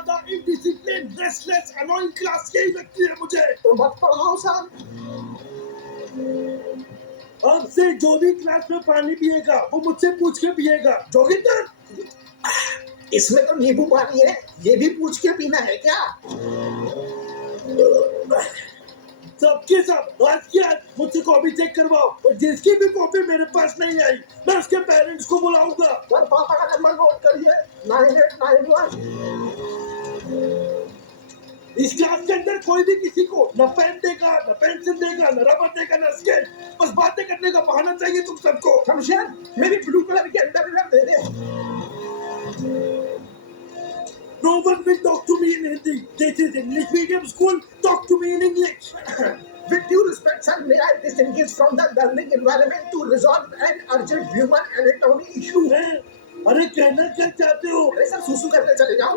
ज्यादा indiscipline, restless, annoying class यही लगती है मुझे। तो मत पढ़ाओ सर। अब से जो भी क्लास में पानी पिएगा वो मुझसे पूछ के पिएगा। जोगिंदर, इसमें तो नींबू पानी है, ये भी पूछ के पीना है क्या? सबके सब आज की आज मुझसे कॉपी चेक करवाओ, और जिसकी भी कॉपी मेरे पास नहीं आई मैं उसके पेरेंट्स को बुलाऊंगा। सर पापा का नंबर नोट करिए, 9891। इस क्लास के अंदर कोई भी किसी को न पेन देगा, न पेंसिल देगा, न रबर देगा, न स्केल। बस बातें करने का बहाना चाहिए तुम सबको। शमशेर, मेरी ब्लू कलर की underwear they they. No one will talk to me in Hindi. This is English medium school. Talk to me in English. With due respect, sir, may I disengage from the learning environment to resolve an urgent human anatomy issue? अरे कहना क्या चाहते हो? अरे sir, सुसु करके चले जाओ।